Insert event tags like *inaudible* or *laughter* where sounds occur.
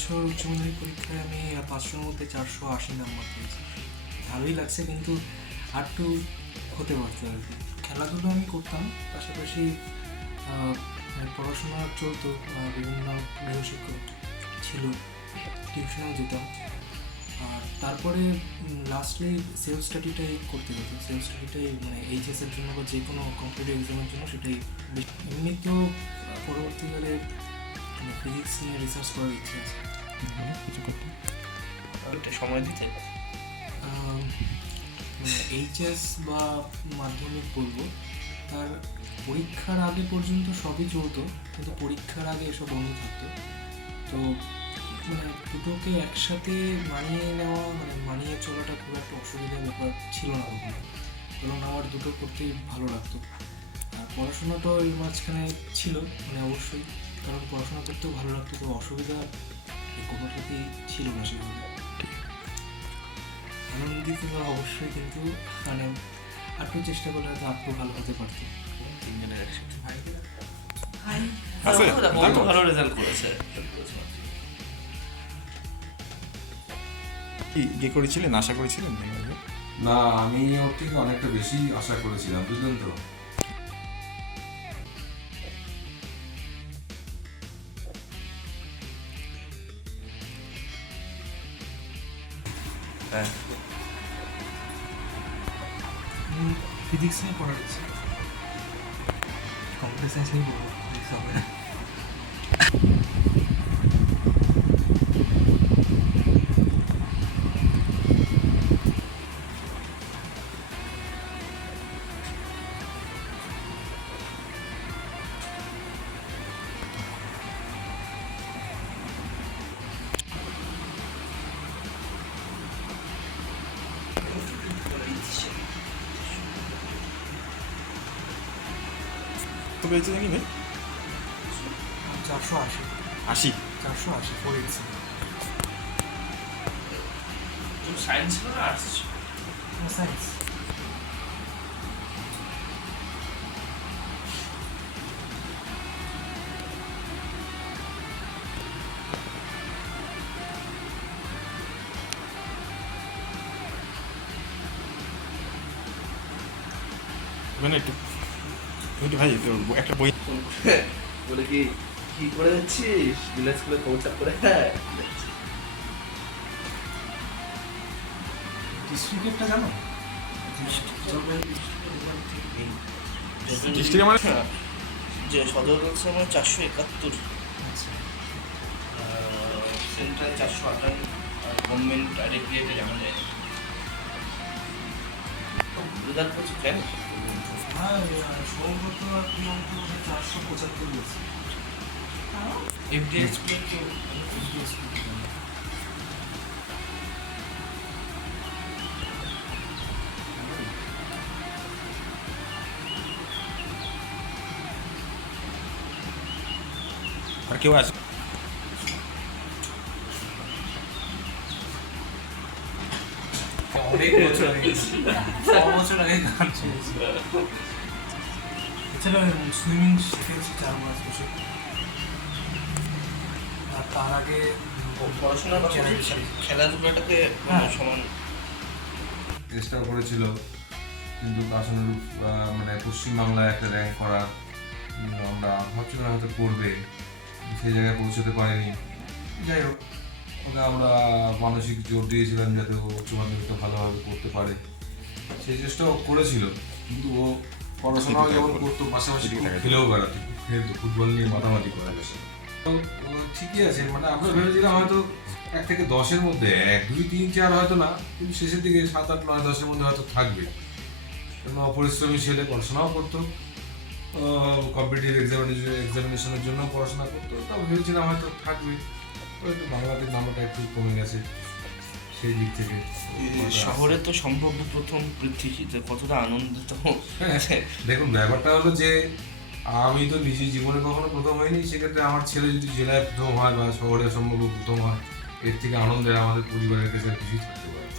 বছর উচ্চ মাধ্যমিক পরীক্ষায় আমি পাঁচশোর মধ্যে চারশো আশি নাম্বার পেয়েছি। ভালোই লাগছে কিন্তু আর একটু হতে পারতো আর কি। খেলাধুলো আমি করতাম, পাশাপাশি মানে পড়াশোনা চলতো বিভিন্ন গৃহশিক্ষক ছিল, টিউশনেও যেতাম। আর তারপরে লাস্টলি সেলফ স্টাডিটাই করতে হতো। সেলফ স্টাডিটাই মানে এইচএসের জন্য বা যে কোনো কম্পিটিভ এক্সামের জন্য সেটাই বেশ- এমনি তো পরবর্তীকালে মানে ফিজিক্স নিয়ে রিসার্চ করার ইচ্ছে আছে। সময় দিতে? এইচএস বা মাধ্যমিক বলব তার পরীক্ষার আগে পর্যন্ত সবই চলতো, কিন্তু পরীক্ষার আগে এসব বন্ধ থাকতো। তো মানে দুটোকে একসাথে মানিয়ে নেওয়া মানে মানিয়ে চলাটা খুব একটা অসুবিধার ব্যাপার ছিল না কখনো। কারণ আমার দুটো করতেই ভালো লাগতো। আর পড়াশোনাটাও এর মাঝখানে ছিল মানে অবশ্যই। কারণ পড়াশোনা করতেও ভালো লাগতো তো অসুবিধা কোনোটাতেই ছিল না সেভাবে। তো অবশ্যই কিন্তু মানে আর চেষ্টা করলে হয়তো ভালো হতে পারতো তিনজনের একসাথে? আছে? ও তো দেখো। ভালো। রেজাল্ট করেছে। কি ইয়ে করেছিলেন? আশা করেছিলেন? না আমি ওর থেকে অনেকটা বেশি আশা করেছিলাম বুঝলেন তো? হ্যাঁ ফিজিক্স নিয়ে পড়া হচ্ছে কম্পিউটার সায়েন্স নিয়ে পড়ব হবে না। পেয়েছে জানি ভাই? চারশো আশি। আশি? চারশো আশি ফোর এইট সায়েন্স ছিল না আর্টস সায়েন্স মানে একটু একটু ভাই একটু একটা বই *laughs* বলে কি কি করে যাচ্ছিস? ভিলেজ স্কুলে পৌঁছা করে হ্যাঁ ডিস্ট্রিক্টেরটা জানো? ডিস্ট্রিক্ট মানে যে সদর বলছে আমার চারশো একাত্তর। সেন্ট্রাল চারশো আটান্ন গভর্নমেন্ট যায় রেজাল্ট করছি জানি হ্যাঁ পঁচাত্তর বলছে এফডিএস আর কেউ আছে অনেক বছর ছ বছর আগে গান ছেড়েছি এছাড়া সুইমিং শিখেছি চার পাঁচ বছর আর তার আগে পাশাপাশি খেলাধুলাটাকে মানে সমান চেষ্টাও করেছিল কিন্তু আশানুরূপ আহ, মানে পশ্চিমবাংলায় একটা র্যাঙ্ক করা আমরা ভাবছিলাম হয়তো করবে সেই জায়গায় পৌঁছতে পারেনি। যাই হোক। ওকে আমরা মানসিক জোর দিয়েছিলাম যাতে ও উচ্চ মাধ্যমিকটা ভালোভাবে করতে পারে। সেই চেষ্টাও করেছিল কিন্তু ও পড়াশোনাও যেমন করতো পাশাপাশি খেলেও বেড়াতো। খেলতো ফুটবল নিয়ে মাতামাতি করে গেছে। তো ঠিকই আছে মানে আমরা ভেবেছিলাম হয়তো এক থেকে দশের মধ্যে এক দুই তিন চার হয়তো না কিন্তু শেষের দিকে সাত আট নয় দশের মধ্যে হয়তো থাকবে। কারণ অপরিশ্রমী ছেলে পড়াশোনাও করতো কম্পিটিটিভ এক্সামিনেশন এক্সামিনেশনের জন্য পড়াশোনা করতো তাও ভেবেছিলাম হয়তো থাকবে। বাংলাতে নাম্বারটা একটু কমে গেছে সেই দিক থেকে শহরে তো সম্ভব প্রথম পৃথিবীতে কতটা আনন্দিত *laughs* দেখুন ব্যাপারটা হলো যে আমি তো নিজের জীবনে কখনো প্রথম হয়নি সেক্ষেত্রে আমার ছেলে যদি জেলায় প্রথম হয় বা শহরে সম্ভব প্রথম হয় এর থেকে আনন্দের আমাদের পরিবারের কাছে কিছুই থাকতে পারে।